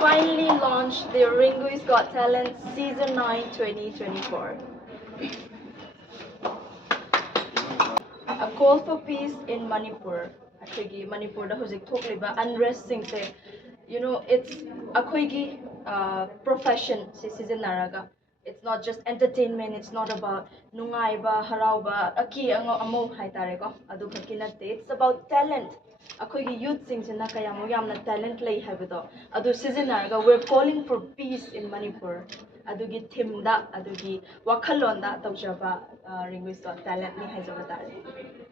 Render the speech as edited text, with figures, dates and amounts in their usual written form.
Finally launched the Ringui's Got Talent Season 9 2024. A call for peace in Manipur. Actually, Manipur da hojik thokliba unrest sing se, it's akoigi profession se season naraga. It's not just entertainment. It's not about nungaiba harauba aki ango amo haitare ko adu khaki natte. It's about talent. Akoigi youth sing se na kaya mo yamna talent lay habito. Adu season naraga we're calling for peace in Manipur. Adugi theme da adugi wakhalon da tawjaba Ringui's Got Talent ni haijaba tare.